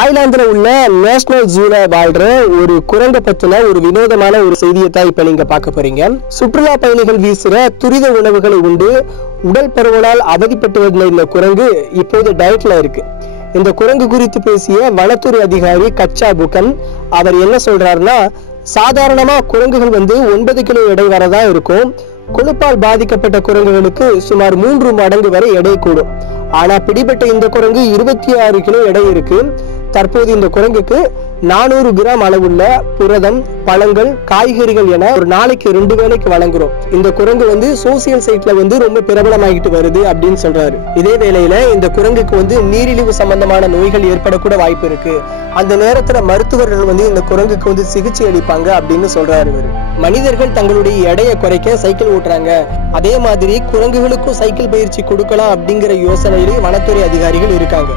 தாய்லாந்துல உள்ள நேஷனல் ஜூல வாழ்ற ஒரு குரங்கை பத்தின ஒரு வினோதமான ஒரு செய்தியை தான் இப்ப நீங்க பார்க்க போறீங்க. சுற்றுலா பயணிகள் வீசுற துரித உணவுகளை உண்டு உடல் பருவனால் அவதிப்பட்டு வந்த இந்த குரங்கு இப்போது டயட்ல இருக்கு. இந்த குரங்கு குறித்து பேசிய வனத்துறை அதிகாரி கச்சா புகன் அவர் என்ன சொல்றாருன்னா, சாதாரணமா குரங்குகள் 9 கிலோ எடை வரதான் இருக்கும். கொழுப்பால் பாதிக்கப்பட்ட குரங்குகளுக்கு சுமார் 3 மடங்கு வரை எடை கூடும். ஆனா பிடிபட்ட இந்த குரங்கு 26 கிலோ எடை இருக்கு. தற்போது இந்த குரங்குக்கு 400 கிராம் அளவுள்ள புரதம், பழங்கள், காய்கறிகள் என ஒரு நாளைக்கு 2 வேளைக்கு வழங்குறோம். இந்த குரங்கு சோசியல் சைட்ல ரொம்ப பிரபலமாகிட்டு வருது அப்படின்னு சொல்றாரு. இதே வேளையில இந்த குரங்குக்கு நீரிழிவு சம்பந்தமான நோய்கள் ஏற்படக்கூட வாய்ப்பு இருக்கு. அந்த நேரத்துல மருத்துவர்கள் இந்த குரங்குக்கு சிகிச்சை அளிப்பாங்க அப்படின்னு சொல்றாரு. மனிதர்கள் தங்களுடைய எடையை குறைக்க சைக்கிள் ஓட்டுறாங்க, அதே மாதிரி குரங்குகளுக்கும் சைக்கிள் பயிற்சி கொடுக்கலாம் அப்படிங்கிற யோசனையிலே வனத்துறை அதிகாரிகள் இருக்காங்க.